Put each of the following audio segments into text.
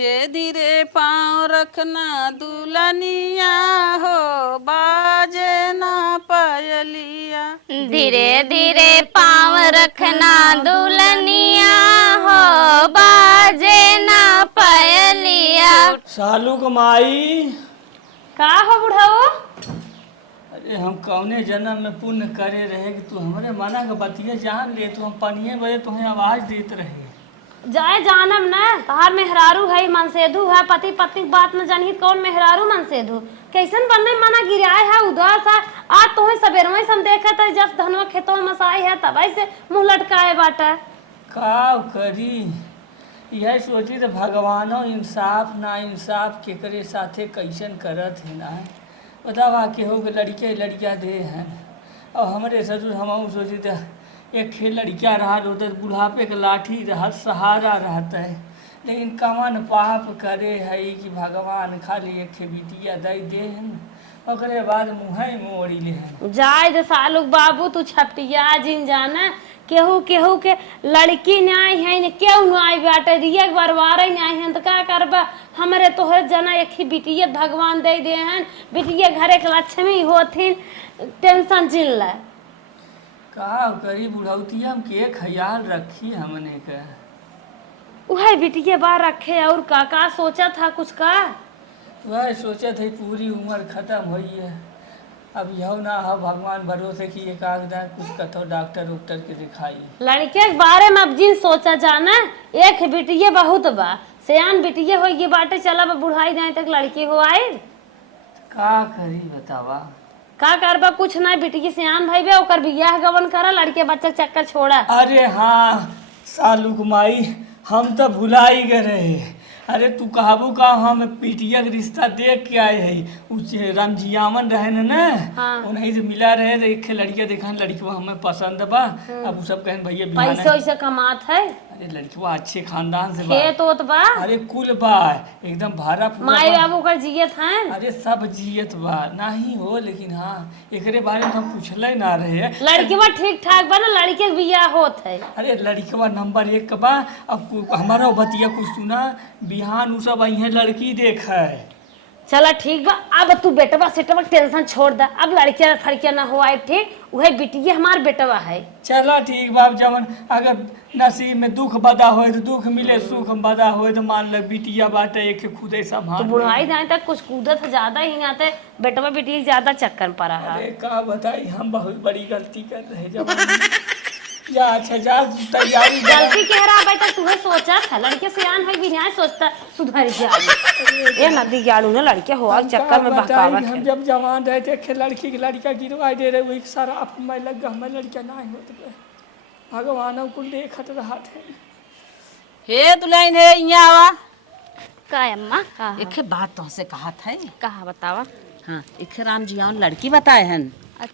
धीरे धीरे पाँव रखना दुल्हनिया हो बाजे ना पायलिया। धीरे धीरे पाँव रखना दुल्हनिया हो बाजे ना पायलिया। सालू कमाई का हो बुढ़ाओ? अरे हम कौने जन्म में पुण्य करे रहे कि तू हमरे मना के बतिया जान ले। तू हम पनिए बजे तुम्हें आवाज देते रहे। जाए जानम न तहार मेहरारू है मनसेधु है, पति पत्नी बात न जानी कौन मेहरारू मनसेधु कैसन बंदे मना गिराए है उधर सा। आज तुम्हें सबेरवा से हम देखा था जब धनवा खेतों में मसाई है तब ऐसे मुंह लटकाए बाटा। का करी यह सोची तो भगवानो इंसाफ ना इंसाफ केकरे साथे कैसन करत है ना। बतावा के हो के लड़किया दे हैं और हमारे ससुर हम सोची थे एक खेल लड़किया रहा उधर बुढ़ापे के लाठी रहा सहारा रहता है। लेकिन कवन पाप करे है कि भगवान खाली एक बिटिया दे दे हैं ओकरे बाद मुँह मोड़ी ले हैं। जाए दे सालुक बाबू तू छपटिया जिन जाना केहू केहू के लड़की न्याय है न केहू न्याय बाटे दिए बरवार न्याय है तो का करबा। हमारे तोहर जना एक ही बिटिया भगवान दे दे हैं। बिटिया घरे के लक्ष्मी होथिन टेंशन जिन ला का करी बुढ़ौतिया हम के ख्याल रखी हमने का। वह बिटिया बार रखे और का सोचा था कुछ का। वह सोचा था पूरी उम्र खत्म हुई है अब यह ना हो भगवान भरोसे की एक आगदा कुछ कथो डॉक्टर उक्टर के दिखाई। लड़के के बारे में अब जिन सोचा जाना एक बिटिया बहुत बा सियान बिटिया हो ये बाटे चला बुढ़ाई जाए तक लड़की हो आए का करी बतावा। का करबा कुछ ना बिटिया सियान भाई बे ओकर बियाह गवन करा लड़के बच्चा चक्कर छोड़ा। अरे हाँ सालू कुमाई हम तो भुला ही गए रहे। अरे तू कहबू का हम पिटिया के रिश्ता देख के आए है उस रामजियामन रहे ना। हाँ। उन्हीं से मिला रहे तो एक लड़किया देखा लड़किया हमें पसंद बा। अब वो सब कहन भैया पैसा वैसा कमात है। अरे लड़किया अच्छे खानदान से बा। खेत ओत बा। अरे कुल बा एकदम भारा पूरा माई बाबू कर जियत हैं। अरे सब जियत बा नहीं हो लेकिन हाँ एकरे बारे में हम पूछले ना रहे। लड़की ठीक ठाक बा ना लड़के के बियाह होत है। अरे लड़किया नंबर 1 बा। अब हमारा बतिया कुछ सुना बिहान उ सब अहे लड़की देख है। चला ठीक बा अब तू बेटवा सेटवा टेंशन छोड़ दे अब लड़किया फड़किया ना हो आए ठीक वही बिटिया हमार बेटवा है। चला ठीक बाप जवन अगर नसीब में दुख बदा होए तो दुख मिले सुख बदा होए तो मान ले बिटिया बाटे एक खुदे संभाल। तो बुढ़ाई जाए तक कुछ कूदत ज्यादा ही आते बेटवा बिटिया ज्यादा चक्कर पड़ा है। अरे का बताई हम बहुत बड़ी गलती कर रहे जब या अच्छा जा तैयारी गलती कह रहा बेटा तुम्हें सोचा था लड़के सियान है बिना सोचता सुधर जाए ये नदी गाड़ू ना लड़के हो चक्कर में बहकावत हम जब जवान रहे थे खे लड़की की लड़का गिरवा दे रहे वही सारा आप मैं लग गया हमें लड़कियां ना होते भगवान को देखत रहा थे। हे दुल्हन है यहाँ आवा। का अम्मा का एक बात तो से कहा था कहा बतावा। हाँ एक राम जी लड़की बताए हैं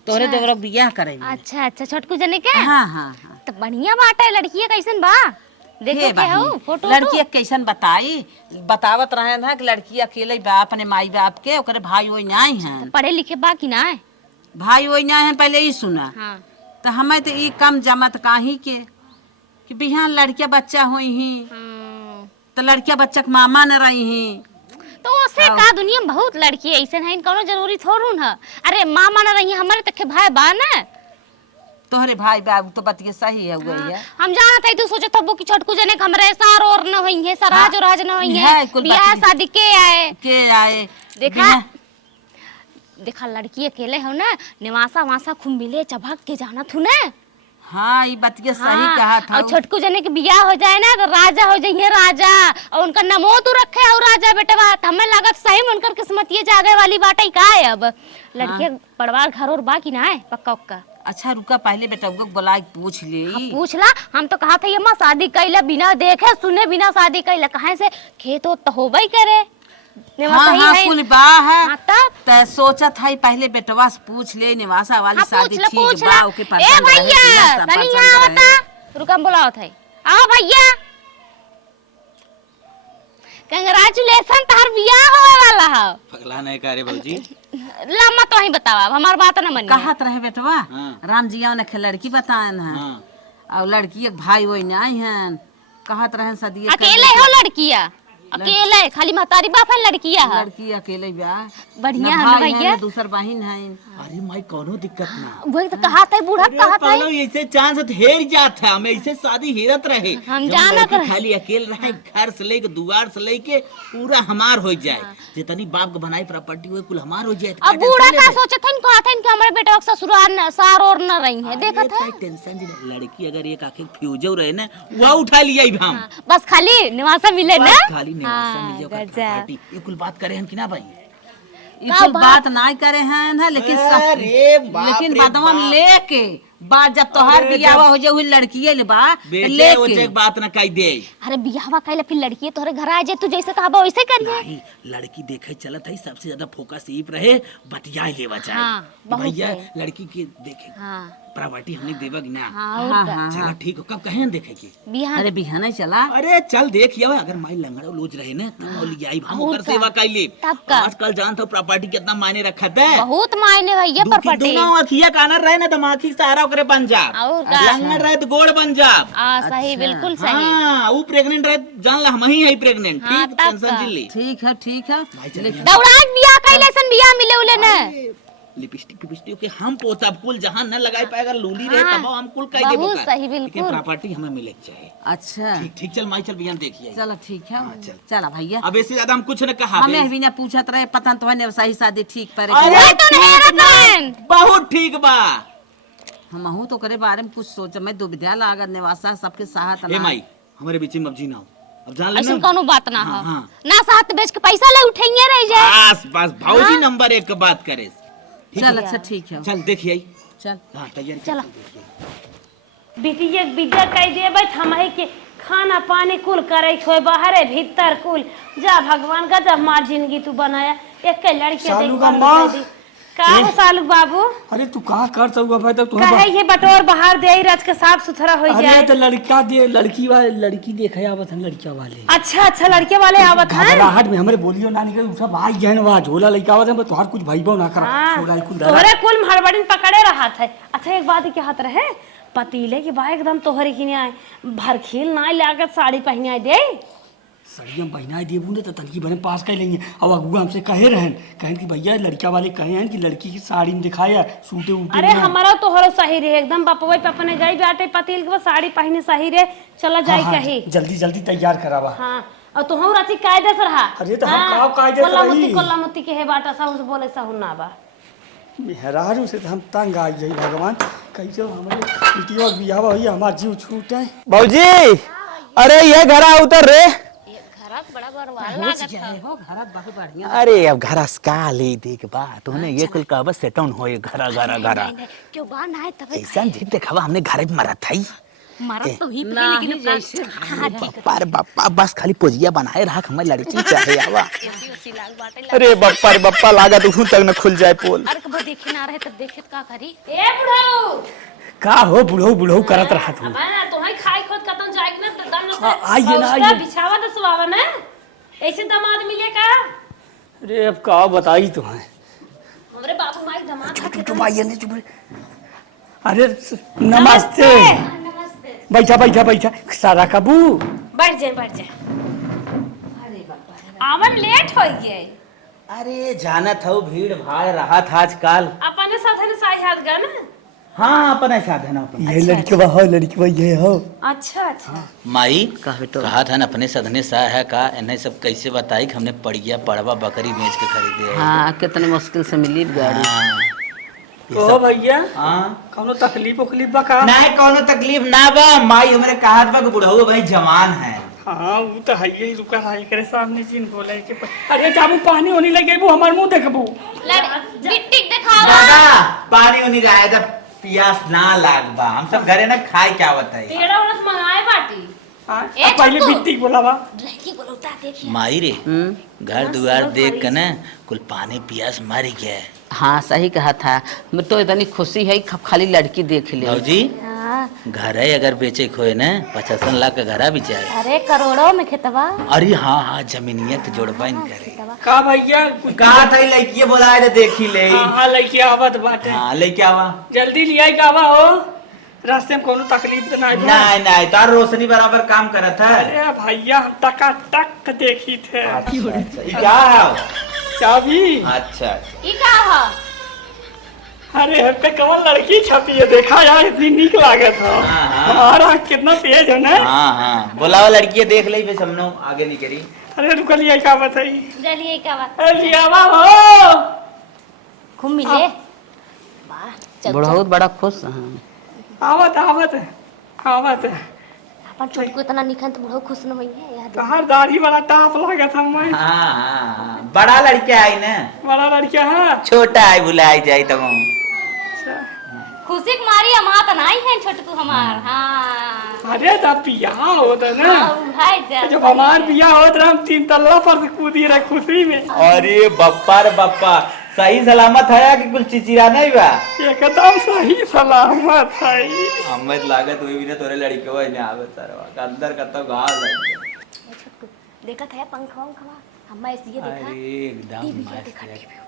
तोरे देवरो बियाह करे। अच्छा अच्छा छोटकू जने के। हाँ हाँ हाँ तो बढ़िया बात है लड़की कैसन बा देखो के हो फोटो लड़की कैसन बताई बतावत रहे ना कि लड़की अकेले बा अपने माई बाप के ओकरे भाई वही नहीं हैं। पढ़े लिखे बा कि ना भाई वही नहीं है पहले ही सुना। हाँ। तो हमें तो ये कम जमत काही के कि बिहान लड़किया बच्चा हुई ही तो लड़किया बच्चा के मामा न रही ही तो उसे का दुनिया में बहुत लड़की ऐसे है कोनो जरूरी थोड़ू न। अरे मामा न रही हमारे तक भाई बा ना तोहरे भाई बाबू तो बतिया सही है वही है। हम जानत है तू सोचे तब की छोटकू जने हमरे सार और न होई है सराज और राज न होई है बियाह शादी के आए देखा देखा लड़की अकेले हो ना निवासा वासा खूब मिले चबक के जाना थू ना। हाँ ये बतिया सही कहा था। और छोटकू जने के बियाह हो जाए ना तो राजा हो जाइए राजा और उनका नमो तू रखे और राजा बेटा बात हमें लागत सही में उनकर किस्मत ये जागे वाली बात ही का है। अब लड़के परिवार घर और बाकी ना है पक्का उक्का। अच्छा रुका पहले बेटा उनको बुला के पूछ ले। हम पूछ ला हम तो कहा था ये माँ शादी कैला बिना देखे सुने बिना शादी कैला कहाँ से खेत तो होबे ही करे। हाँ हाँ कुल बा है। हाँ, तब सोचा था पहले बेटवा से पूछ ले निवासा वाली शादी ठीक बा ओके ए भैया तनी यहाँ आवता रुका बुलाओ था आओ भैया कांग्रेचुलेशन तार बियाह होवे वाला है। पगला नहीं करे बाबूजी लम्मा तो ही बतावा हमार बात ना मनिए। कहत रहे बेटवा राम जी ने खे लड़की बताए हैं और लड़की एक भाई वही नहीं है कहत रहे सदिया अकेले हो लड़किया अकेले खाली महतारी बाप है लड़किया है लड़की अकेले बा बढ़िया ना है भाई भैया ना दूसर बहिन है। अरे माई कोनो दिक्कत ना। वही तो कहा था बूढ़ा कहा था पहले ऐसे चांस हेर जात है, हमें ऐसे शादी हेरत रहे। हम जब जानत लड़की रहे। खाली अकेले रहे, घर से लेके दुआर से लेके पूरा हमार हो जाए। जितनी बाप के बनाई प्रॉपर्टी हुए कुल हमार हो जाए। तो अब क्या बूढ़ा टेंशन का लेबे? सोचे था कहा था कि हमारे बेटा का ससुराल न सार और न रही है देखा अरे था कोई टेंशन जी नहीं। लड़की अगर एक आके फ्यूजो रहे ना, वह उठा लिया हम। बस खाली निवासा मिले ना बस खाली निवासा मिल जाओ गजब। प्रॉपर्टी। ये कुल बात करे हैं कि ना भाई? ई कुल बात ना करे हैं ना, लेकिन अरे बाप लेकिन रे बदवा बाप। लेके बात जब तोहार अरे बियाह जब- हो जाए लड़की बा बेटे लेके वजह बात ना कही दे। अरे बियाहवा कहले फिर लड़की तोहरे घर आ जाए तू जैसे कहबा वैसे करिए नहीं, लड़की देखे चलत है, सबसे ज्यादा फोकस यही पे रहे, बतिया लेवा चाहिए। हाँ, बहुत भैया सही। लड़की के देखे हाँ प्रॉपर्टी हमने देवा कि ना। हाँ और हाँ का हाँ चला हाँ ठीक हो, कब कहे हम देखे की? बिहान अरे बिहान चला अरे चल देख या अगर माई लंगड़ा लोज रहे ना तब और लिया हम और ओकर का? सेवा कैले। तब का? आजकल जानत हो प्रॉपर्टी कितना मायने रखत है। बहुत मायने भैया प्रॉपर्टी दोनों अखिया कानर रहे ना दमाखी सहारा ओकरे बन जा। और का? लंगड़ रहे तो गोड़ बन जा। सही अच्छा। बिल्कुल सही हाँ, वो प्रेग्नेंट रहे जान ला हम ही है प्रेग्नेंट। हाँ, ठीक, तब टेंशन का? जी ली। ठीक है भाई चल लेकिन दौड़ाट बियाह कैले सन बियाह मिले उले न लिपस्टिक लिपस्टिक के हम पोता कुल जहाँ न लगाई पाएगा लूली रहे हाँ, तब हम कुल कह देबो बहुत का। सही, बिल्कुल। लेकिन प्रॉपर्टी हमें मिले के चाहिए। अच्छा ठीक ठीक चल माई चल भैया देखिए। चलो ठीक है चल। चला भैया अब इससे ज्यादा हम कुछ न कहा। हमें भी ना पूछत रहे पता तो है सही शादी ठीक पर अरे वही तो नहीं ठीक रहन ना, बहुत ठीक बा। हम तो करे बारे में कुछ सोच मैं दुविधा लागत निवासा सबके साथ ए माई हमारे बीच में अब जी ना हो। अब जान ऐसा लेना कोनो बात ना हाँ, हो हाँ। ना साथ बेच के पैसा ले उठेंगे रह जाए आस पास भाऊजी नंबर 1 का बात करे। ठीक चल है? अच्छा ठीक है चल देखिए। चल हाँ तैयारी चलो। बिटिया बिजा कह देबै हमारे के खाना पानी कुल करे खोए बाहरे भीतर कुल जा भगवान का जब मार जिंदगी तू बनाया एक लड़के सालू का माँ। का हो सालू बाबू अरे तू कहाँ कर सकूंगा भाई तब कहे ये बटोर बाहर दे रज के साफ सुथरा हो अरे जाए तो लड़का दे लड़की वाले लड़की देखे आवत है लड़किया वाले अच्छा अच्छा लड़के वाले आवत हैं घबराहट में हमारे बोलियो ना निकल सब भाई जहन वहाँ झोला लेके आवत है तोहार कुछ भाई ना करा हाँ, छोड़ा कुल धरा तोहरे कुल हड़बड़िन पकड़े रहा था। अच्छा एक बात क्या हाथ रहे पतीले के बा एकदम तोहरे की आए भरखील ना लागत साड़ी पहने आए दे सड़िया बहना देबू ने तो तलकी बने पास कर लेंगे अब अगुआ हमसे कहे रहन कहें कि भैया लड़का वाले कहे हैं कि लड़की की साड़ी में दिखाया सूटे उटे अरे हमारा तोहरो सही रहे एकदम बपवई पपने गई बाटे पतील के साड़ी पहने सही रहे चला जाई कही जल्दी जल्दी तैयार करावा हाँ और तुहू राती कायदे से रहा अरे तो हम काव कायदे से रही। कोल्ला मुत्ती के है बाटा साहू से बोले साहू ना बा मेहरारू से तो हम तंग आ जाई भगवान कैसे हमारे बेटियों का बियाह हुई हमारा जीव छूटे भौजी अरे ये घरा उतर रे। बड़ा बरवाल हो घर बहुत बढ़िया अरे अब घरा का ले देख बा तूने ये कुल का बस सेटन होए घरा घरा घरा क्यों बा ना है तब ऐसा जीत देखवा हमने घरे में मरा था मरत तो ही ना लेकिन ही जैसे हाँ ठीक बप्पा रे बप्पा बस खाली पोजिया बनाए रख हमें लड़की चाहे आवा है लाग बाटे अरे बप्पा रे बप्पा लागत उठूं तक न खुल जाए पोल। अरे कब देखे ना रहे तब देखे का करी ए बुढ़ाऊ का हो बुढ़ऊ बुढ़ऊ करत रहा तू अब ना तुम्हारी खाई खोद खत्म जाएगी ना तो दाना से आइए ना, उसका आइए। बिछावा तो सुहावा ना ऐसे दामाद मिले का अरे अब का बताई तुम्हें हमरे बाबू माई दामाद तुम आइए नहीं चुप अरे नमस्ते नमस्ते बैठा बैठा बैठा सारा कबू बैठ जाए आवन लेट हो गए अरे जानत हो भीड़ भाड़ रहा था आजकल। अपने साधन साई हाथ गा ना हाँ अपने साधन अपन। ये लड़की हो लड़की ये हो अच्छा अच्छा माई कहा था न अपने सदने सा है का इन्हें सब कैसे बताई कि हमने पड़िया पड़वा बकरी बेच के खरीदे है। हाँ कितने मुश्किल से मिली गाड़ी हाँ, तो भैया हाँ। कौनो तकलीफ उकलीफ बा का नहीं कोनो तकलीफ ना बा माई हमारे कहा बा कि बुढ़ऊ भाई जवान है। हाँ वो तो है ही रुका रहा करे सामने जिन बोले के अरे जाबू पानी होने लगे वो हमार मुंह देखबू बिट्टी दिखावा दादा पानी उनी रहा था पियास ना लाग बा हम सब घरे ना खाए क्या बताई। तेरा उनस मंगाए बाटी पहले छोटू। बिट्टी बोलावा लड़की बोलता देखिए माई रे घर दुआर देख के ना कुल पानी पियास मारी गया है। हाँ सही कहा था मैं तो इतनी खुशी है कि खाली लड़की देख ले भाजी हाँ घर है अगर बेचे खोए ना 55 लाख का घरा भी चाहे। अरे करोड़ों में खेतवा अरे हाँ हाँ जमीनिया तो जोड़बा इन करे। का भैया कुछ कहा था लड़की बुलाए तो देखी ले। हाँ लड़की आवत बाटे हाँ लेके आवा। जल्दी लिया गावा हो रास्ते में कोनो तकलीफ तो नहीं नहीं नहीं तार रोशनी बराबर काम करत है। अरे भैया हम टक देखी थे। अच्छा, ये क्या है? चाबी। अच्छा ई का ह अरे हम पे कमल लड़की छपी है, देखा यार इतनी नीक लागत है। हाँ, हाँ। हमारा कितना तेज है ना। हाँ बुलावा लड़की देख ली बस हमने आगे नहीं करी। अरे रुकलिए क्या बताई। चलिए का बात अरे लियावा हो घूम मिले वाह चल बहुत बड़ा खुश हैं। आवत अपन छोटको इतना निखन तो बुढ़ो खुश न होई है यार तोहर दाढ़ी बड़ा टाप लागत है। मैं हाँ बड़ा लड़का आई ना, बड़ा लड़का है। छोटा आई बुलाई जाई तब। खुशी के मारी हम हाथ नहीं है छोटको हमार हां अरे तब बियाह होता ना, भाई जा जब हमार बियाह होता हम 3 तल्ला पर से कूदी रहे खुशी में। अरे बप्पा रे बप्पा सही सलामत है कि कुल चिचिरा नहीं बा? एकदम सही सलामत है। हमें लागत हुई भी ना तोरे लड़के वो ने आवे सरवा अंदर का तो गाल लग। छोटको देखा था पंखवा पंखवा हम ऐसे ये देखा अरे एकदम मस्त है।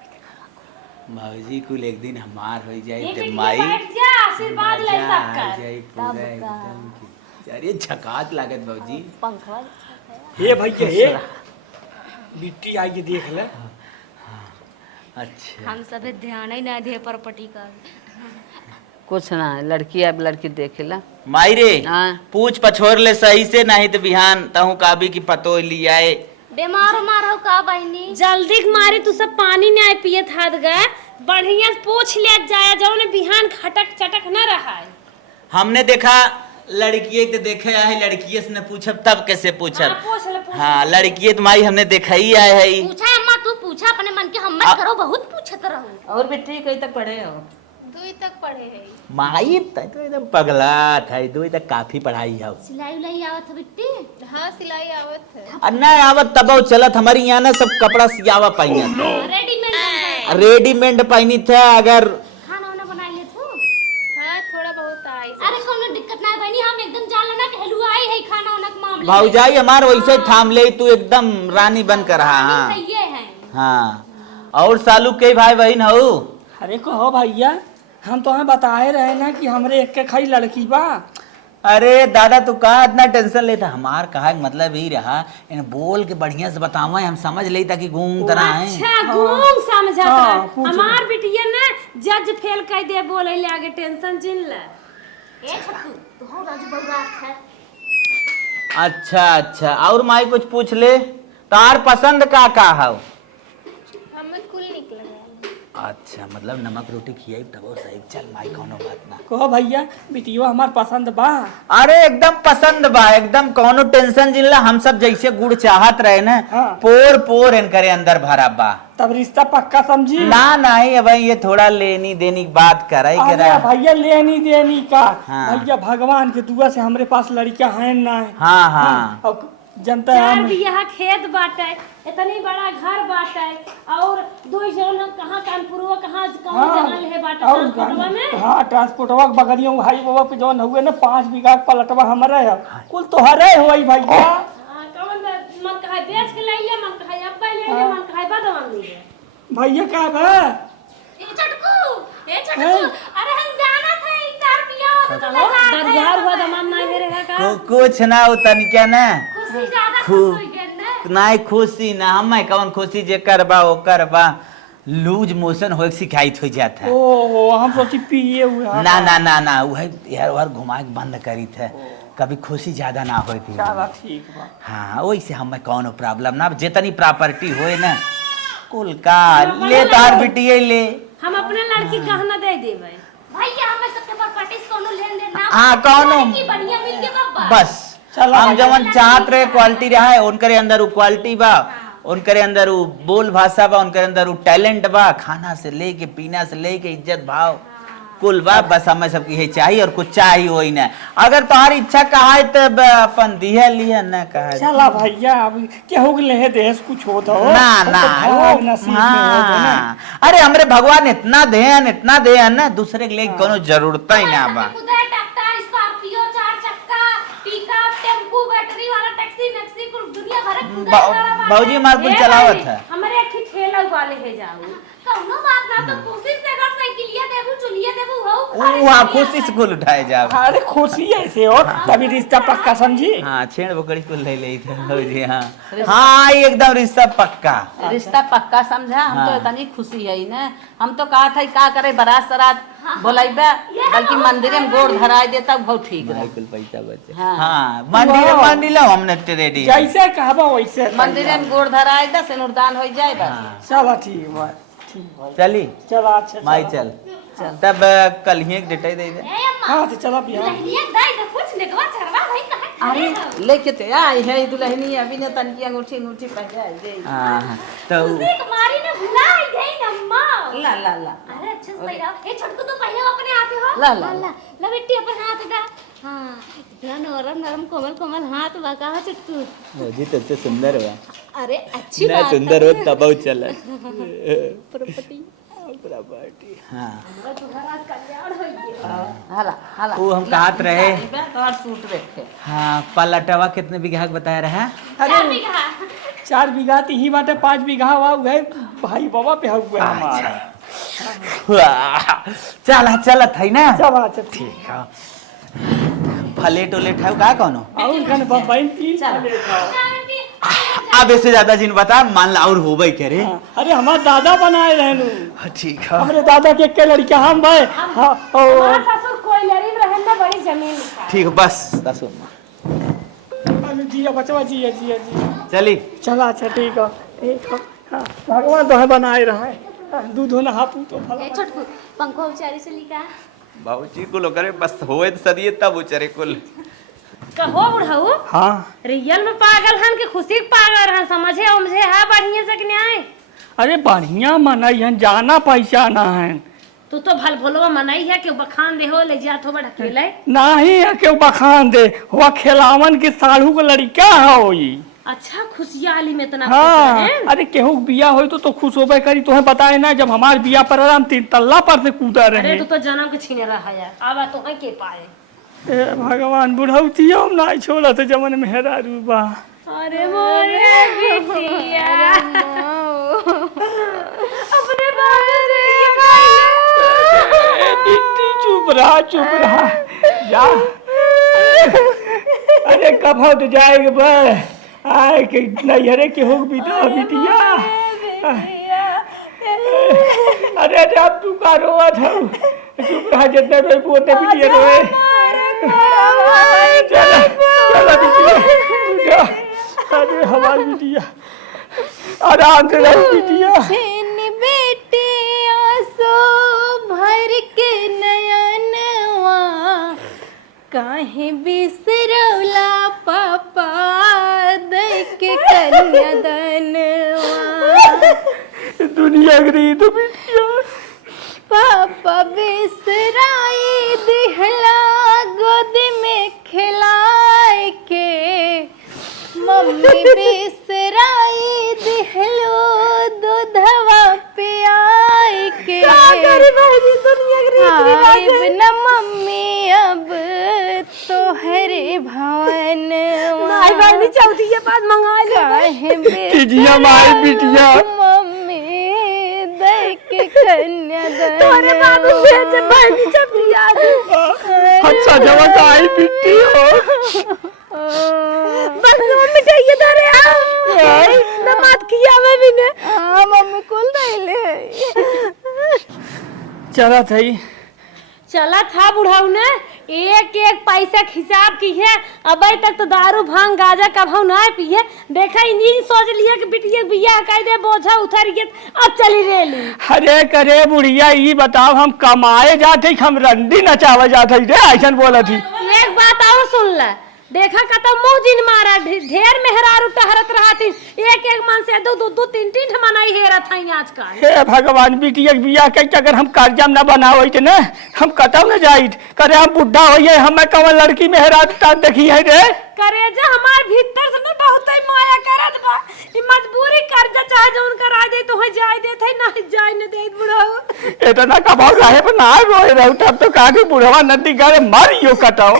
मौजी कुल एक दिन हमार हो जाए ये ते बेटी माई बैठ जा आशीर्वाद ले मजा आ सबका जाए पूरा एकदम की। अरे झकात लागत मौजी। पंखवा हे भैया हे बिट्टी आई के देख ले। अच्छा हम सब ध्यान ही ना दे प्रॉपर्टी का कुछ ना लड़की अब लड़की देखेला। माई रे हाँ। पूछ पछोर ले सही से नहीं तो बिहान तहु काबी की पतो लियाए। बीमार उमार हो का बहनी जल्दी के मारी तू सब पानी नहीं पिए था गए बढ़िया से पूछ ले जाया जाओ ने बिहान खटक चटक न रहा है। हमने देखा लड़की तो देखे है, लड़की से ने पूछब तब कैसे पूछब। हाँ, पूछ ले, पूछ ले। हाँ लड़की तो माई हमने देखा ही आए है। पूछा अम्मा तू पूछा अपने मन के हम मत करो बहुत पूछत रहो और बेटी कहीं तक पढ़े हो? 2 तक पढ़े है माई तो एकदम पगला था, दो तक काफी पढ़ाई है। सिलाई उलाई आवत है बिट्टी हां सिलाई आवत है और ना आवत तब चलत हमारी यहाँ ना सब कपड़ा सियावा पाइया रेडीमेड रेडीमेड पहनी थे। अगर खाना वाना बना ले तू हां थोड़ा बहुत आई अरे कोनो दिक्कत ना है बहनी हम एकदम जान लेना कि हलवा आई है खाना वाना के मामले भाऊजाई हमार वैसे ही थाम ले तू एकदम रानी बन कर। हाँ सही है हाँ और सालू के भाई बहन हो? अरे कहो भैया हम तो हमें बताए रहे ना कि हमरे एक के खाई लड़की बा। अरे दादा तू का इतना टेंशन लेता? हमार कहा मतलब ही रहा इन बोल के बढ़िया से बतावा हम समझ ले ताकि गूंग तरह है। अच्छा गूंग समझा हाँ, था हमार बिटिया ने जज फेल कर दे बोले ले आगे टेंशन जिन ले ए छट्टू तू हो राजू बउरा है अच्छा अच्छा और माई कुछ पूछ ले तार पसंद का है? हमें कुल निकल गया अच्छा मतलब नमक रोटी खियाई तब सही। चल माई कोनो बात ना। कहो भैया बिटिया हमार पसंद बा। अरे एकदम पसंद बा एकदम कोनो टेंशन जिनला। हम सब जैसे गुड़ चाहत रहे ना हाँ। पोर पोर इन करे अंदर भरा बा। तब रिश्ता पक्का समझी ना नहीं अब ये थोड़ा लेनी देनी की बात करे के अरे रहा। भैया लेनी देनी का हाँ। भैया भगवान के दुआ से हमरे पास लड़कियां हैं ना है। हाँ हाँ अब जनता है चार हम बिया खेत बाटे इतनी बड़ा घर बाटे और 2 जन कहां कानपुरवा कहां कौन जगह ले बाटे ट्रांसपोर्टवा में। हाँ ट्रांसपोर्टवा के बगलियों भाई बाबा पे जौन हुए ना 5 बीघा के पलटवा हमारे है कुल तोहरे होई भैया। कौन मन कहे बेच के ले ले मन कहे अब ले ले मन कहे बदवान ले भैया का बा ए छट्टू अरे हम जाना था इधर पिया हो तो दरगार हुआ दमान नहीं रे का कुछ ना उतन क्या ना खुशी ज्यादा खूब। खुश होई गन नहीं खुशी ना हम कौन खुशी जे करबा ओ करबा लूज मोशन हो शिकायत हो जाता है। ओ हम सोची पिए हुए ना ना ना ना वह यार और घुमा के बंद करी थे कभी खुशी ज्यादा ना होती। चला ठीक बा। हाँ वैसे हमें कौन प्रॉब्लम ना जितनी प्रॉपर्टी होए ना कुल का ले तार बिटिया ले। हम अपने लड़की कहना दे देबै भैया हमें सबके प्रॉपर्टी कोनो लेन देन ना हाँ कौनो की बढ़िया मिल के बाबा बस चला हम जवन चाहत रहे क्वालिटी रहा है उनके अंदर वो क्वालिटी बा उनके अंदर वो बोल भाषा बा उनके अंदर वो टैलेंट बा खाना से लेके पीना से लेके इज्जत भाव कुल बा। बस हमें सबकी है चाहिए और कुछ चाहिए हो ही ना। अगर तुम्हारी इच्छा कहा है तो अपन दिया लिया ना कहा चला भैया अब केहू के ले देश कुछ हो तो ना ना भाग नसीब में हो तो ना। हाँ अरे हमरे भगवान इतना दे ना दूसरे के लिए कोनो जरूरत ही ना बा। खुदा ट्रैक्टर स्कॉर्पियो 4 चक्का पिकअप टेम्पू बैटरी वाला टैक्सी मैक्सी कुल दुनिया भर के खुदा भौजी मार कुछ चलावत है। हमारे एक ठेला वाले है जाऊ कौनो बात ना तो कोशिश से अगर साइकिलिया देबू चुलिया देबू हो वहाँ खुशी से कुल उठाए जाओ। अरे खुशी ऐसे हो तभी रिश्ता पक्का समझी। हाँ छेड़ बकरी कुल ले ले जी। हाँ हाँ एकदम रिश्ता पक्का। रिश्ता पक्का समझा। हम तो इतनी खुशी है ना। हम तो कहा था का करे बारात सरात बोलाइबा बल्कि मंदिर में गोड़ धराए देता बहुत ठीक रहे। कुल पैसा बचे। हाँ। हाँ मंदिर मान लो हमने रेडी। जैसे कहबा वैसे मंदिर में गोड़ धराए दा सिनुरदान हो जाए बस। चलो ठीक बा ठीक। चली चलो अच्छा माई चल तब कल ही एक डेटा दे दे। हाँ तो चलो बिहार। दुल्हनिया दाई तो कुछ निकवा चरवा भाई कहां अरे लेके ते आई है दुल्हनी अभी ने तनकी अंगूठी पहना दे। हाँ तो उसे कुमारी ने भुला गई अम्मा। ला ला ला अरे अच्छे से पहिरा। ए छोटकू तो पहिरा अपने हाथ हो। ला ला ला बेटी अपन हाथ दा। हां इतना नरम नरम कोमल कोमल हाथ बा कहा छोटकू। जी तो सुंदर बा। अरे अच्छी ना बात सुंदर हो तब चल। प्रॉपर्टी हाँ कल्याण हो गया। हला हला वो हम कहत रहे। और सूट रखे। हाँ पलटवा कितने बीघा के बताया रहा। अरे 4 बीघा तो ही बाटे 5 बीघा हुआ है भाई बाबा पे हुआ हमारा। चला चलत है ना। चलो अच्छा ठीक है फलेट उलेट है का कौनो और कने बम्बई 3 अब इससे ज्यादा जिन बता मान ला और हो भाई कह रहे। अरे हमारे दादा बनाए रहनु। ठीक है हमारे दादा के एक लड़का हम भाई। हाँ हमारा ससुर कोयलरी में रहन ना बड़ी जमीन लिखा। ठीक है बस दसो जिया बचवा जिया जिया जिया। चली चला अच्छा ठीक है एक हाँ भगवान तो है बनाए रहे दूध होना हाथ तो फल। ए छोटकू पंखो उचारी से लिखा। बाबूजी को करे बस होए तो सदिए तब उचरे कुल कहो बुढ़ाऊ। हाँ रियल में पागल हन के खुशी के पागल हन समझे उमझे है बढ़िया से कि नहीं। अरे बढ़िया मनाई है जाना पहचाना है। तू तो भल भोलो मनाई है कि बखान दे हो ले जात हो बड़ा अकेले। नहीं है क्यों बखान दे हुआ खिलावन के साढ़ू का लड़का है वही। अच्छा खुशहाली में इतना हाँ अरे केहू बिया हो तो खुश होबे करी। तुम्हें बताए ना जब हमारे बिया पर हम 3 तल्ला पर से कूदा अरे रहे। तू तो जन्म के छीने रहा है अब तो है के पाए। ए भगवान बुढ़ौती हम ना छोड़ा तो जमन में हेरा रूबा। अरे मोरे बिटिया अपने बारे चुप रहा जा। अरे कब हो तो जाएगा बस आए के नैहरे के हो बिटिया बिटिया। अरे अब तू का रोआ था चुप रहा जितने बेर बोलते बिटिया रोए। चला बिटिया अरे हमारी बिटिया आराम से रही बिटिया। बेटिया सो भर के नयनवा काहे बिसरौला पापा देख के कन्यादानवा। दुनिया गरी तो बिटिया पापा बिसराई दिहला गोद में खिलाए के। मम्मी बिसराई दिहलो दूधवा पियाए के। न मम्मी अब तोहरे भवन चौथी के बाद मंगा तिजिया माई बिटिया मम्मी देख कन्यादान तोरे बाबू भेजे बहनी जब याद अच्छा जब आई बिट्टी हो बस मिठाई दे रे आ नमाज किया मैं भी ने। हां मम्मी कुल दइले चला थई चला था बुढ़ाऊ ने एक एक पैसा हिसाब की है। अबे तक तो दारू भांग गाजा कभाऊ ना पिए। देखा इन सोच लिया कि बिटिया बियाह कर दे बोझा उतर गया अब चली रेली। अरे करे बुढ़िया ये बताओ हम कमाए जाते हम रंडी नचावे जाते रे ऐसा बोला थी। एक बात और सुन ले देखा कत मुंह जिन मारा ढेर मेहरारू टहरत रहती एक एक मन से दो तीन मनाई हेरत है आजकल। हे भगवान बिटिया बियाह के अगर हम कर्जा न बनावत न हम कतौ न जाइत करे हम बुढ़ा होइए हमें कवन लड़की मेहरारू ता देखी है रे। करेजा हमार भीतर से न बहुत ही माया करत बा। ई मजबूरी कर्जा चाहे जोन करा दे तो है जाय देत है ना जाय न देत बुढ़ाऊ। इतना कबाव रहे पर ना रोए रहू तब तो कागे बुढ़वा नदी गरे मारियो कटाओ।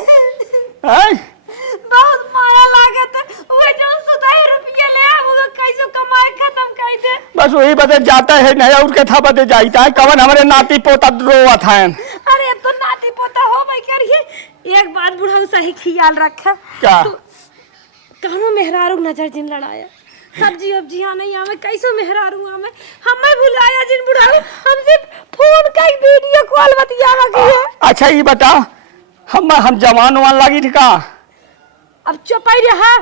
हैं बहुत माया लागत ओए जो सुधाई रुपया ले वो कैसे कमाई खत्म कर दे। बस वही बदे जाता है नहीं और के था बदे जाता है कवन हमारे नाती पोता रोवा था। अरे तो ना एक बात बुढ़ाऊ सही ख्याल रखा। क्या? कहनो मेहरारू नजर जिन लड़ाया सब्जी वब्जी नहीं आवे कैसो मेहरारू आवे हमें भुलाया जिन बुढ़ाऊ हमसे फोन का वीडियो कॉल बतियावा की है। अच्छा ये बता हम जवान वान लगी थी का? अब चुपाई रहा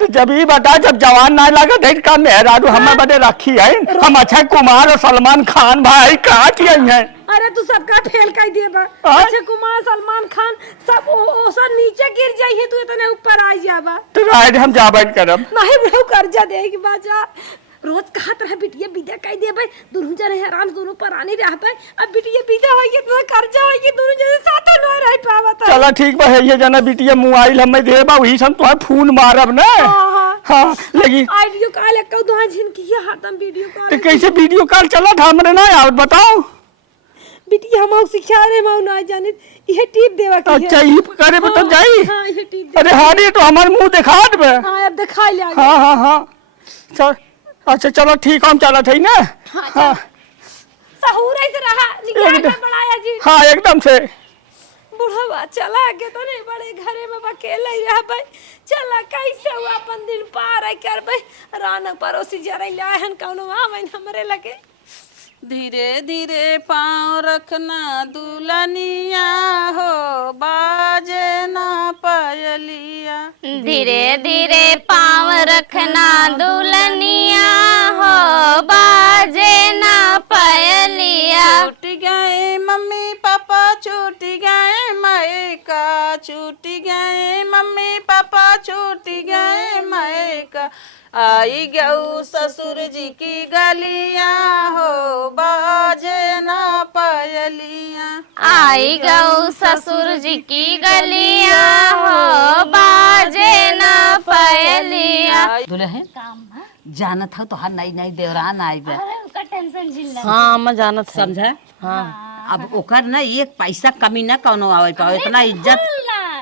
तो जब ये बता जब जवान ना लगा थे का मेहरारू हमें बड़े रखी है हम अक्षय कुमार और सलमान खान भाई कहा किए हैं। अरे तू सबका फेल कर दिए बा अक्षय कुमार सलमान खान सब ओ सब नीचे गिर जाइए तू इतने ऊपर आ जाबा तो राइट हम जाबन करब नहीं बुढ़ाऊ कर्जा दे की बाजा रोज कहत रहे बिटिया विदा कह दे भाई दोनों जने हैरान दोनों परानी रह पाए अब बिटिया विदा होई तो कर्जा होई दोनों जने साथ न रह पावत। चलो ठीक बा ये जना बिटिया मोबाइल हमें दे बा वही हम तो फोन मारब ना। हां लगी वीडियो कॉल एक दो झिन की हरदम वीडियो कॉल तो कैसे वीडियो कॉल चला था हमरे ना यार बताओ। बिटिया हम सिखा रे हम ना जाने ये टिप देवा की अच्छा ये करे बता जाई। हां ये टिप अरे हां ये तो हमार मुंह दिखा दे। हां अब दिखा ले हां हां हां चल अच्छा चलो ठीक हम चला थे ना। हां सहूर से रहा निकाल के बनाया जी। हां एकदम से बुढ़वा चला के तो नहीं बड़े घरे में अकेले ही रह भाई चला कैसे हुआ अपन दिन पार कर भाई रान पड़ोसी जरे लाहन कौनो आवन हमरे लगे। धीरे धीरे पाँव रखना दुल्हनिया हो बाजे ना पायलिया। धीरे धीरे पाँव रखना दुल्हनिया हो बाजे ना पायलिया। छूट गए मम्मी पापा छूट गए मायका छूट गए मम्मी पापा छूट गए मायका। आई गऊ ससुर जी की गलिया हो बाजे ना पायलिया। आई गऊ ससुर जी की गलिया हो बाजे ना पायलिया। दुल्हन जानत हो तो हर नई नई देवरान आई बे। अरे उसका टेंशन झिल हां मैं जानत समझा। हाँ अब ओकर ना एक पैसा कमी ना कौनो आवे पाओ इतना इज्जत।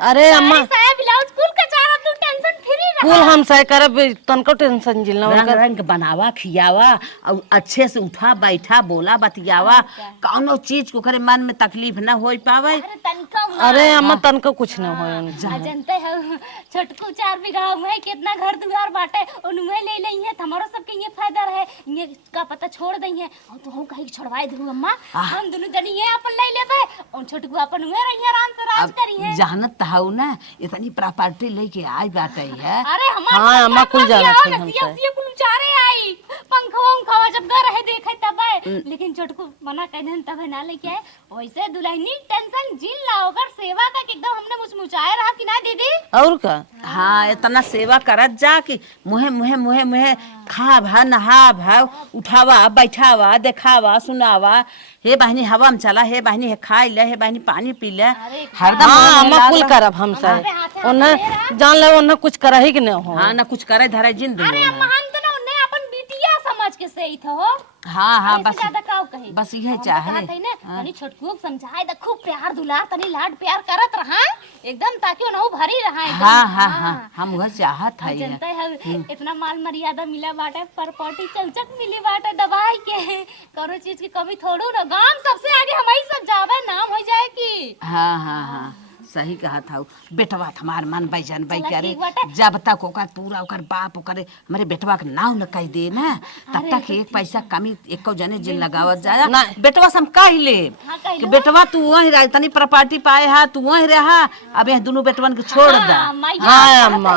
अरे अम्मा साया ब्लाउज कुल का चारा तू टेंशन फ्री रह। कुल हम सह करब तनको टेंशन जिलना रंग रंग बनावा खियावा और अच्छे से उठा बैठा बोला बतियावा कौनो चीज को करे मन में तकलीफ ना हो पावे। अरे तनका अरे अम्मा तनको कुछ न होय जानते हो छोटकू 4 बीघा में कितना घर दुआर बाटे उनमें ले लई है हमारो सबके ये फायदा रहे ये का पता छोड़ दई है और तो हम कहीं छोड़वाए दू अम्मा हम दोनों जनी ये अपन ले लेबे और छोटकू अपन में रही आराम से राज करी है। जानत हऊ ना इतनी प्रॉपर्टी लेके आई बाटे है। अरे हमार हाँ, अम्मा कुल जानत है हम से। ये कुल चारे आई पंखवा जब घर रहे देखे तब लेकिन छोटकू मना कह देन तब ना लेके आए। वैसे दुल्हनी टेंशन जिल ला ओकर सेवा तक एकदम हमने मुचमुचाए रहा कि ना दीदी। और का हाँ इतना सेवा करत जा कि मुहे मुहे मुहे मुहे खा भा नहा भाव उठावा बैठावा देखावा सुनावा हे बहनी हवा में चला हे बहनी हे खाई ले हे बहनी पानी पी ले हरदम। हां अम्मा कुल करब हम सह ओने जान ले ओने कुछ करही कि न हो। हाँ ना कुछ करे धरे जिंदगी। अरे अम्मा हम तो ना उन्हें अपन बिटिया समझ के सही हो। हाँ हाँ इससे बस ज्यादा काऊ कहे बस ये चाहे तनी छोटकू को समझाए द खूब प्यार दुलार तनी लाड प्यार करत रहा एकदम ताकि उनहु भरी रहा एकदम। हाँ हाँ हाँ हम वह चाहत है जनता है इतना माल मर्यादा मिला बाटे प्रॉपर्टी चलचक मिली बाटे दवाई के करो चीज की कमी थोड़ू ना गांव सबसे आगे हम ही सब जावे नाम हो जाए की। हाँ हाँ हाँ सही कहा था बेटवा हमार मन बैजन बै चला करे ठीक बाटे। जब तक ओकर पूरा ओकर बाप ओकर हमारे बेटवा के नाव न कह दे ना तब तक एक पैसा कमी एको जने जिन लगावत जाए ना बेटवा से हम कह ले हाँ, कह कि लो। बेटवा तू वहीं रह तनी प्रॉपर्टी पाए हा तू वहीं रहा अब ये दोनों बेटवन के छोड़ दा। हाँ अम्मा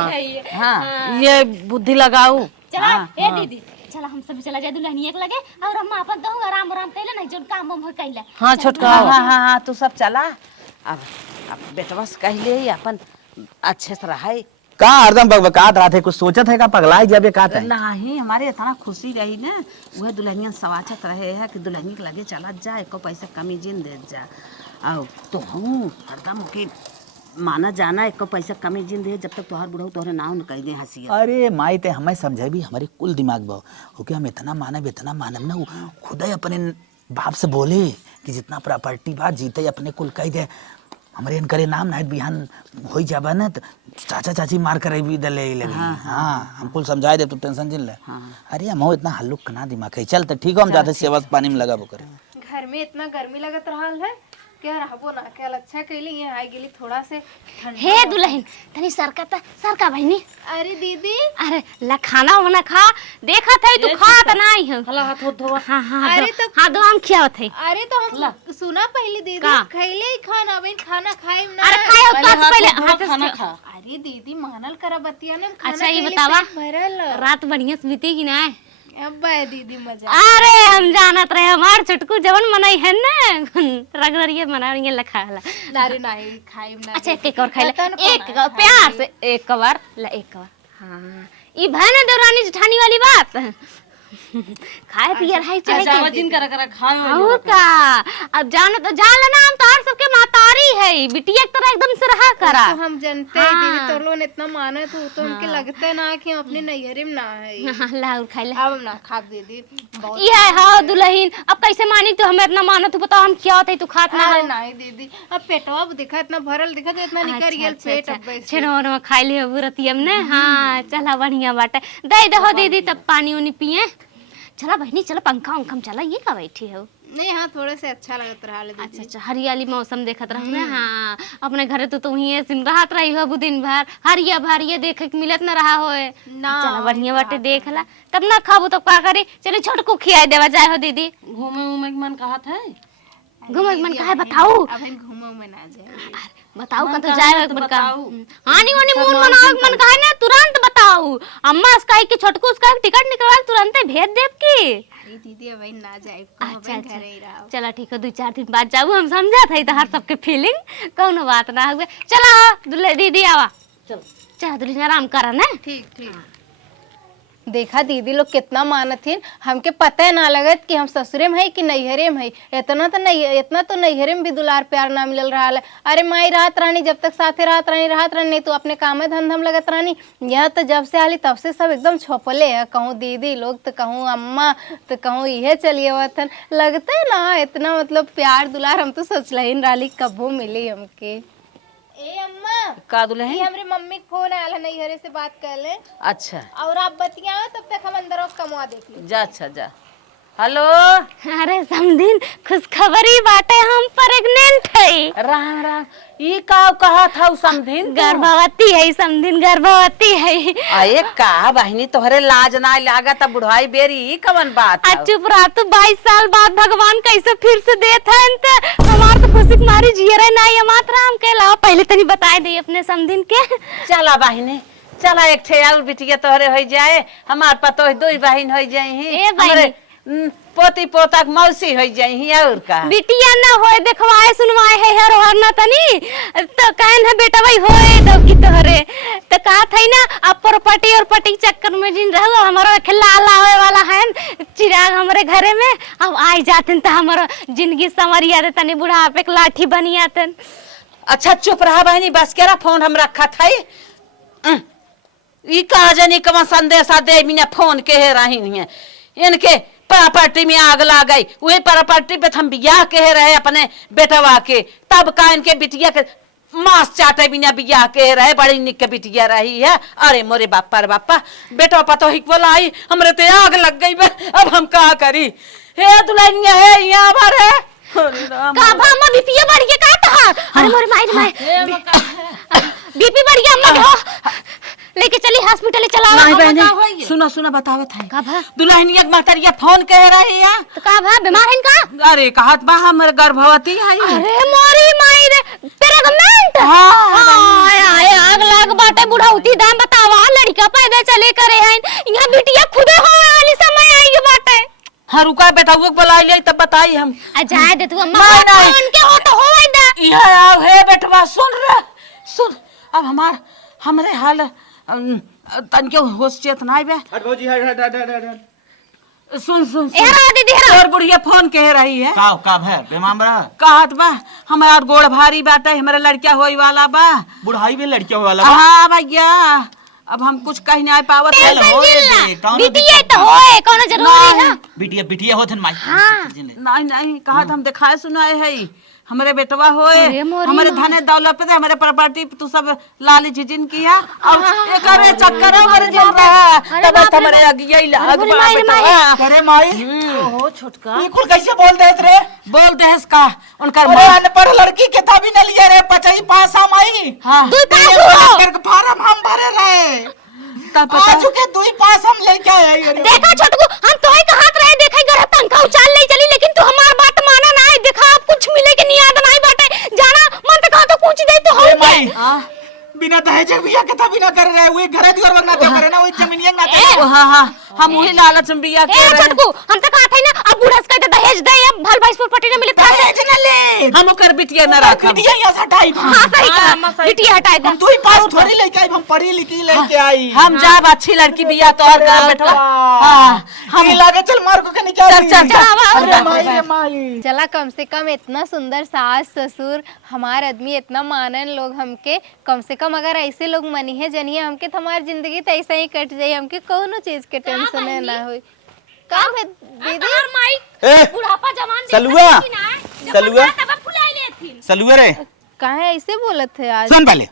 हाँ ये बुद्धि लगाऊ। चला ए दीदी चला हम सब चला जाए दुल्हनिया के लगे और हम अपन तो आराम आराम कैले नहीं जोन काम हम कैले। हाँ छोटका हाँ हाँ हाँ हाँ तू सब चला अब बेटवा से कह ले अपन अच्छे से रहे। का हरदम बकबकात रहा थे कुछ सोचत है का पगलाई जब का है नहीं हमारे इतना खुशी रही ना वह दुल्हनिया सवाचत रहे है कि दुल्हनी के लगे चला जा एको पैसा कमी जिन दे जा आओ तो हूँ हरदम के माना जाना एको पैसा कमी जिन दे जब तक तोहार बुढ़ऊ तोहरे नाव न कह दे हंसी। अरे माई ते हमें समझे भी हमारे कुल दिमाग बो ओके हम इतना मानब ना वो खुद ही अपने बाप से बोले कि जितना प्रॉपर्टी बा जीते अपने कुल कह दे हमारे इनकरे नाम ना बिहान हो जाबा ना तो चाचा चाची मार कर भी दले लगे। हाँ हम कुल समझाए दे तू टेंशन जिन ले। अरे हम इतना हल्लुक कना दिमाग है चल तो ठीक हो हम जाते सेवा पानी में लगा वो करे। घर में इतना गर्मी लगत रहल है क्या रहबो ना क्या अच्छा कैली ये आई गेली थोड़ा से ठंडा। हे दुल्हन तनी सरका बहनी। अरे दीदी अरे ला खाना वाना खा, देखा थे तू खा त नहीं हो। हला हाथ धो। हाँ हाँ अरे तो तो- हाँ दो हम खियावत है। अरे तो हम सुना पहले दीदी का? खैले ही खाना बहन खाना खाए ना। अरे खाए पहले हाथ से खाना खा। अरे दीदी मानल करा बतिया ने खाना अच्छा ये खैले बतावा पेट भरल। रात बढ़िया से बीती कि ना? अब दीदी मजा। अरे हम जानत रहे हमार छोटकू जवन मनाई है ना रगड़िए मना रही लखा ला। नारे नहीं खाए ना। अच्छा एक और खाई पता न ले, एक कौन प्यार से एक कवर ला, एक कवर। हाँ ई भाई देवरानी जेठानी वाली बात खाए पिए रहे चाहे जावा दिन कर खाए हो का। अब जानो तो जान लेना हम तो हर सबके मातारी है बिटिया की तरह एकदम से रहा करा। तो हम जानते हैं दीदी तो लोग इतना मानत हो तो हमके लगता है ना कि हम अपने नैहरे में ना है। लाउर खाई ले अब ना खा दीदी बहुत। ये है हाँ दुल्हन अब कैसे मानी तू हमें इतना मानो तू बताओ हम क्या होते तू खात ना अरे हो। नहीं दीदी अब पेटवा दिखा इतना भरल दिखा तो इतना निकल गया पेट अब वैसे। छेनो खाई ले बुरतियम ने। हाँ चला बढ़िया बाटे दे दो दीदी तब पानी उनी पिए। चला बहनी चला पंखा उंखा में चला ये का बैठी हो। नहीं हाँ थोड़े से अच्छा लगत रहा ले अच्छा दीदी। अच्छा हरियाली मौसम देखत रह ना। हाँ अपने घरे तो तू ही सिन रहत रही हो दिन भर हरिया भरिया देखे के मिलत ना रहा होए। ना चला बढ़िया बाटे देख ला तब ना खाबू तो का करी। चले छोटको खिया देवा जाए हो दीदी। घूमे उमे के मन कहत है। घूमे मन काहे बताऊ अब हम घूमो में ना जाए। बताऊ का मन तो काहे जाए ना एक तो बार का। बताऊ। हानी वानी मून मनाओ मन काहे ना तुरंत बताऊ। अम्मा उसका की छोटको उसका टिकट निकलवा तुरंत भेज देब की। अरे दीदी अब ना जाए अच्छा घर ही रहो। चला ठीक है 2-4 दिन बाद जाऊ हम समझा थे तो हर सबके फीलिंग कौनो बात ना हुए। चला दुल्हे दीदी आवा चल चला दुल्हन आराम करा ना। ठीक ठीक। देखा दीदी लोग कितना मानथिन हमके पता है ना लगत कि हम ससुरे में है कि नैहरे में है। इतना तो नैहरे में भी दुलार प्यार ना मिलल रहा है। अरे माई रात रानी जब तक साथे रात रानी नहीं तो अपने काम धंधा में लगत रानी। यह तो जब से आली तब से सब एकदम छोपले है। कहूँ दीदी लोग तो कहूँ अम्मा तो कहूँ यह चलिए वतन लगता है ना इतना मतलब प्यार दुलार हम तो सोचल ही रही कबो मिली हमके। ए अम्मा का दुल्हन। ये हमरे मम्मी के फोन आयल है नैहरे से बात कर ले अच्छा और आप बतियाओ तब तक हम अंदर कमवा देख ले। जा अच्छा जा। हेलो अरे समधिन खुशखबरी बाटे हम प्रेग्नेंट है। राम राम ये का कहा था समधिन गर्भवती है समधिन गर्भवती है। आए का बहनी तोहरे लाज ना लागत अब बुढ़ाई बेरी ई कवन बात है। चुप रहा तू 22 साल बाद भगवान कैसे फिर से देत है हमार तो खुशी मारी जियरे नहीं मात्रा हम के ला पहले तनी बताए दे अपने समधिन के। चला बहनी चला एक ठे और बिटिया तोहरे हो जाए हमार पतो दो बहन हो जाए ए बहनी। पोती पोता मौसी हो जाए और का बिटिया ना होए देखवाए सुनवाए है हर हर ना तनी तो कहन है बेटा भाई होए तो की तोहरे तो कहा था ना अब प्रॉपर्टी और पटी चक्कर में जिन रहो हमारा खिला लावे वाला है चिराग हमारे घरे में अब आई जाते तो हमारा जिंदगी संवर आते तनी बुढ़ापे के लाठी बनी आते। अच्छा चुप रहा बहनी बस केरा फोन हम रखा था ई कहा जानी कमा संदेशा दे बिना फोन के है रही नहीं है इनके प्रॉपर्टी में आग ला गई वही प्रॉपर्टी पे हम बियाह के रहे अपने बेटवा के तब का इनके बिटिया के मांस चाटे बिना बियाह के रहे बड़ी निक के बिटिया रही है। अरे मोरे बापा रे बापा बेटा पतो ही बोला आई हमरे ते आग लग गई अब हम क्या करी। हे दुल्हनिया है यहाँ पर है का भामा बीपी बढ़ गया का था। अरे मोरे माई बीपी बढ़ गया अम्मा लेके चली हॉस्पिटल चला। नहीं बहनी सुनो सुनो बतावत है का भा दुल्हनिया महतरिया फोन कह रही है तो का भा बीमार है का। अरे कहत बा हमर गर्भवती है। अरे मोरी माई रे प्रेग्नेंट। हाँ आए आग लाग बाटे बुढ़ाउती दाम बतावा लड़का पैदा चले करे हैं यहाँ बिटिया खुदे होवे वाली समय आई बाटे। हाँ रुका बेटा वो बुलाई ले तब बताई हम जाए दे तू अम्मा फोन के हो तो होवे दा। यह आओ हे बेटवा सुन रे सुन अब हमार हमरे हाल तन के होश चेत नहीं बे। हट भौजी हट सुन सुन एहरा दीदी एहरा और बुढ़िया फोन कह रही है का है बेमामरा कहत बा हमारा गोड़ भारी बाटे हमारा लड़का होई वाला बा बुढ़ाई में लड़कियों वाला हाँ भैया अब हम कुछ कह नहीं पावत टेंशन जिल्ला बिटिया तो होए कोनो जरूरी है। बिटिया बिटिया होत माई नहीं नहीं कहा हम दिखाए सुनाए है हमारे बेटवा होए हमारे धने दौलत पे हमारे प्रॉपर्टी तू सब लाली जिजिन किया और एकरे चक्कर में जल रहा तब हमारे अगिया ही लाग बेटवा अरे माई ओ छोटका ये कुल कैसे बोल दे रे बोल दे इसका उनका अरे अनपढ़ लड़की के था भी न लिया रे पचाई पास हम आई हां कर फार्म हम भरे रहे तब आज के दुई पास हम लेके आए देखा छोटकू हम तो ही कहात रहे देखा घर पंखा उछाल नहीं चली लेकिन तू हमार बात माना ना है देखा आप कुछ मिले के नियाद नहीं बाटे जाना मन तो कहा तो कुछ दे तो अरे हम माई बिना दहेज बिया के था बिना कर रहे हुए घर द्वार बनना तो करे ना वो जमीनिया ना हां हां हम वही लालच में बिया के ए छोटकू हम तो कहा थे ना अब बूढ़ा से दहेज दे अब भल भाई प्रॉपर्टी न मिले दहेज न ले हम ओकर बिटिया न रख बिटिया यहां से हटाई हां सही कहा बिटिया हटाए दे तू ही पास थोड़ी लेके आई हम पढ़ी लिखी लेके आई हम जाब अच्छी लड़की बिया तोहर घर बेटवा हां हम लागे चल मार को के निकाल चल अरे माई रे माई चला कम से कम इतना सुंदर सास ससुर हमार आदमी इतना मानन लोग हमके कम से कम अगर ऐसे लोग मनी है जनिए हमके तो हमारी जिंदगी तो ऐसा ही कट जाए हमके कोनो चीज के टेंशन ना हो काम है दीदी और माई ए बुढ़ापा जवान सलुआ सलुआ तब फुलाई लेथिन सलुआ रे काहे ऐसे बोलत थे आज सुन पहले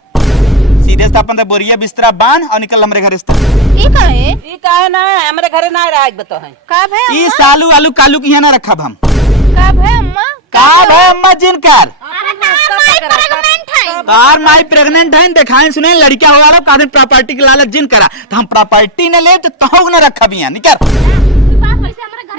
सीधे से अपन बोरिया बिस्तरा बांध और निकल हमरे घर से ई काहे ई काहे ना हमरे घरे ना रह बतो है का भाई ई सालू आलू कालू की यहाँ ना रखब हम का भाई अम्मा का भाई अम्मा जिनकर अरे माई प्रेग्नेंट है तार माई प्रेग्नेंट है दिखाएं सुने लड़का हो वाला कादन प्रॉपर्टी के लालच जिन करा तो हम प्रॉपर्टी न ले तो तहु न रखब यहाँ निकर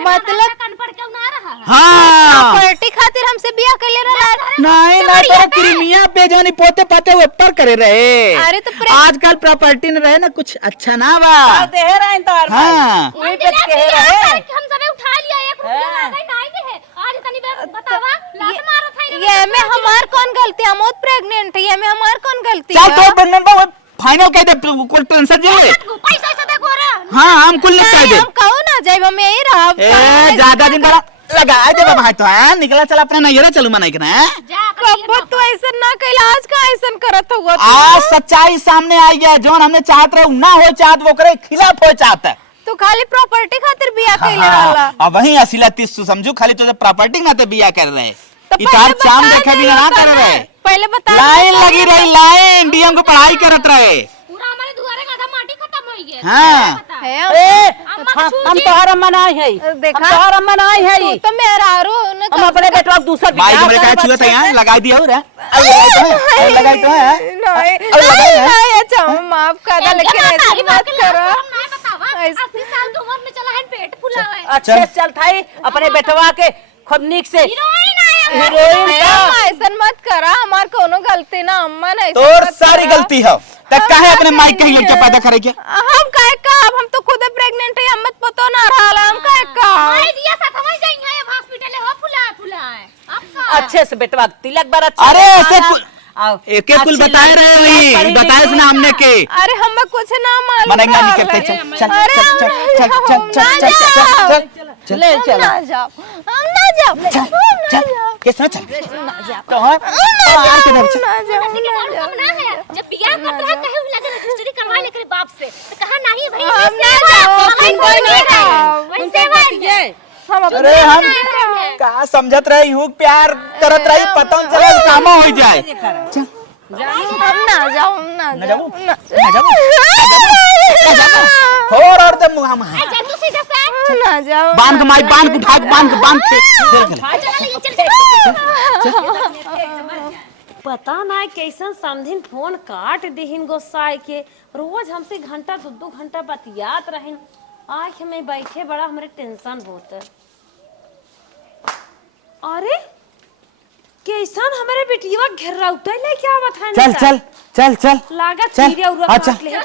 मतलब कान पड़ के ना रहा हाँ प्रॉपर्टी खातिर हमसे बियाह कर ले रहा नहीं ना तो क्रीमिया पे जानी पोते पाते हुए ऊपर करे रहे अरे तो आजकल प्रॉपर्टी न रहे ना कुछ अच्छा ना बा दे रहे तो हाँ वही पे के रहे हम सबे उठा लिया 1 रुपया ना गई नहीं दे है आज तनी बतावा लात मारत है ये में हमार कौन गलती हम बहुत प्रेग्नेंट है ये में हमार कौन गलती चल तो है प्रेग्नेंट बा फाइनल कह दे कोई टेंशन जे पैसा से देखो रे हाँ हम कुल कह दे हम कहू ना जाए हम यही रहा ए ज्यादा दिन बड़ा लगा दे भाई तो है निकला चल अपना नैरा चलू मनाई के ना कब तो ऐसा ना कैला आज का ऐसा करत हुआ आज सच्चाई सामने आई गया जोन हमने चाहत रहे ना हो चाहत वो करे खिलाफ हो चाहता है तो खाली प्रॉपर्टी खातिर बियाह कैले रहला अब वही असीला 30 समझू खाली तो प्रॉपर्टी ना ते बिया कर रहे तो इतार चाम देखे भी ना कर रहे पहले बता लाइन लगी रही लाइन डीएम को पढ़ाई करत रहे पूरा हमारे दुआरे का आधा माटी खत्म हो गया हाँ है हम तोहर मनाई है देखा? हम तोहर मनाई है तो मेरा आरो न हम अपने बेटवा दूसरा माई हमरे कहे छुआ था यहाँ लगा दिया हो रे लगाई तो है नहीं नहीं अच्छा माफ कर दे लेकिन ऐसे मत करो नहीं बतावा 80 साल की उम्र में चला है पेट फुला है अच्छे से चल थाई अपने बेटवा के खुद निक से हीरोइन आया हीरोइन ऐसा मत करा हमार कोनो गलती ना अम्मा नहीं तोर सारी गलती है तब काहे अपने माइक के लड़के पैदा करे के हम काहे का हम तो खुद प्रेग्नेंट है हम पतो ना रहा हम काहे का भाई दिया साथ हम जाएंगे अब हॉस्पिटल हो फुला है आपका अच्छे से बेटवा तिलक बार अच्छा अरे ऐसे आओ एक एक कुल बताए रहे हुई बताए सुना हमने के अरे हम कुछ ना मालूम मनेगा निकलते चल ले चल ना जाओ हम ना जाओ कैसे चल ना जाओ कहां ना जाओ ना है जब बियाह करता है कहे लगे रजिस्ट्री करवा ले करे बाप से तो कहा नहीं भाई हम ना जाओ वैसे भाई हम अरे हम का समझत रहे हूँ प्यार करत रही पता न चला काम हो जाए हम ना जाओ हम ना जाओ और तो मुंह हम जा तू सीधा से ना जाओ बांध के माई बांध के उठा के बांध के पता ना कैसन समधिन फोन काट दिहिन गोसाई के रोज हमसे घंटा 2 घंटा बतियात रहिन आज हमें बैठे बड़ा हमरे टेंशन होता अरे कैसन हमारे बेटिया घेर उठे ले क्या बताएं चल चल चल चल लागत चल, सीरिया उरा अच्छा। काट ले का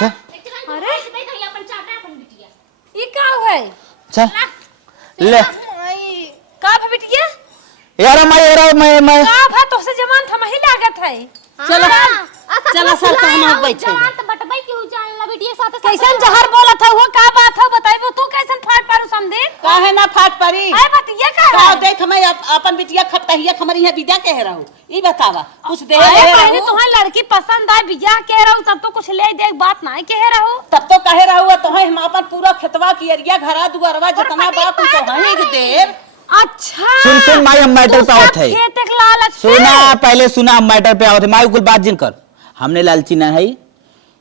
चल अरे भाई अपन चाटा अपन बिटिया ई का है चल ले का भा बिटिया यार मैं का भा तो से जवान थमही लागत है चलो चलो सर तो हम बैठे जवान तो बटबई के हो जान ला बिटिया साथ कैसन जहर बोलत है वो का बात है बताइबो तू कैसन फाट पारू समझे का काहे ना फाट परी अरे बतिया का का देख मैं अपन बिटिया खपतहिया खमरी है विदा कह रहा हूं ई बतावा कुछ दे अरे रहे पहले रहू तुम्हारी लड़की पसंद आए बिया कह रहा हूँ तब तो कुछ ले देख बात ना कह रहा हूँ। तब तो कहे रहू तो हम अपन पूरा खेतवा की एरिया घरा दुआरवा जितना बा कुछ तो हई के देव। अच्छा सुन माई हम मैटर पे आवत है। खेत के लालच पे। सुना पहले सुना हम मैटर पे आवत है माई कुल बात जिन कर हमने लालची ना है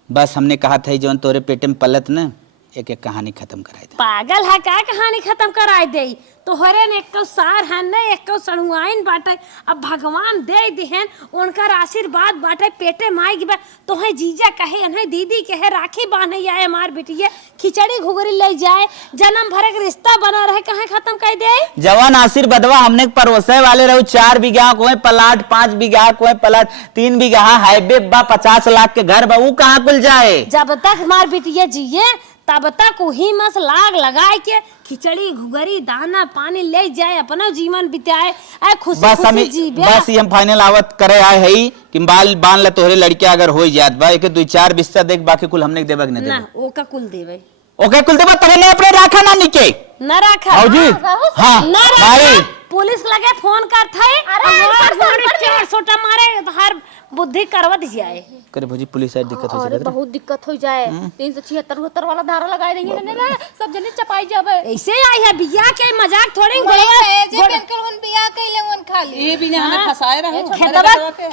बस हमने कहा था जौन तोरे पेटे में पलत न एक एक कहानी खत्म कराई दे। पागल है का कहानी खत्म कराई दे तोहरे ने एक सार है न एक सणुआइन बाटे अब भगवान दे दिहन उनकर आशीर्वाद बाटे पेटे माई की बात तोहे जीजा कहे अनहे दीदी कहे राखी बांधे आए हमार बिटिया खिचड़ी घुगरी ले जाए जन्म भर के रिश्ता बना रहे कहे खत्म कर दे। जवान आशीर्वादवा हमने परोसे वाले रहो 4 बीघा को प्लाट 5 बीघा को प्लाट 3 बीघा हाईवे बा 50 लाख के घर बा वो कहाँ कुल जाए। जब तक हमार बिटिया जिए तब तक वही मस लाग लगाए के खिचड़ी घुगरी दाना पानी ले जाए अपना जीवन बिताए ऐ खुशी बस हम खुशी जीवे। बस हम फाइनल आवत करे आए है कि बाल बांध ले तोहरे लड़किया अगर हो जात बा एक 2-4 बिस्सा देख बाकी कुल हमने देबे न ना देबे ओका कुल देवे ओके कुल देबे तब ने अपने राखा ना निके न रखा आओ जी हां न भाई रखा पुलिस लगे फोन कर थे अरे 400 मारे हर बुद्धि करवत जाए करे भौजी पुलिस आई दिक्कत हो अरे जाए बहुत दिक्कत हो जाए 376 वाला धारा लगाए देंगे ना सब जने चपाई जावे ऐसे आई है बिया के मजाक थोड़ी बियाह कइले उन खाली ये भी ना हमें फसाए रहू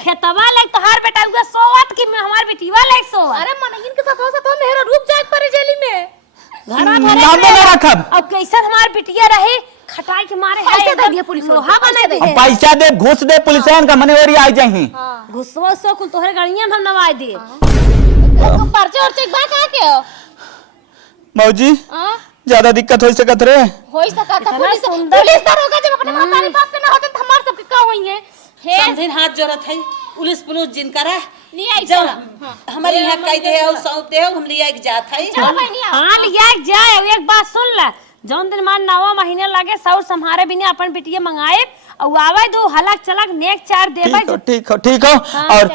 खेतवा ले तोहार बेटा हुआ सोवत की में हमार बेटीवा ले सोवत अरे मनइन के साथ मेरा रुक जाए परे जेली में घरा नाम भरे ना रखब अब कैसे हमार बिटिया रही खटाई के मारे पैसे है दे दिए पुलिस वाले, लोहा बना दे अब पैसा दे घूस दे पुलिस का मने ओरी आ जाही घुसवा सो कुल तोहरे गाड़ियां में हम नवाई दे पर्चे और चेक बा का के मौजी ज्यादा दिक्कत हो सकत रे होई सका था पुलिस सुंदर। पुलिस दरोगा जब अपने मातारी बाप के ना होते तो हमार सबके का होई है हे समझिन हाथ जोड़त है पुलिस पुलिस जिनकरा नहीं आई जब हमारे यहाँ कह दे और सौते हो हम लिया एक जात है चलो भाई नहीं हां लिया जाए एक बात सुन ले जौन दिन मान 9वां महीने लगे सौर संहारे बिना अपन बिटिया मंगाए और आवे दो हलक चलक नेक चार देबे ठीक हो और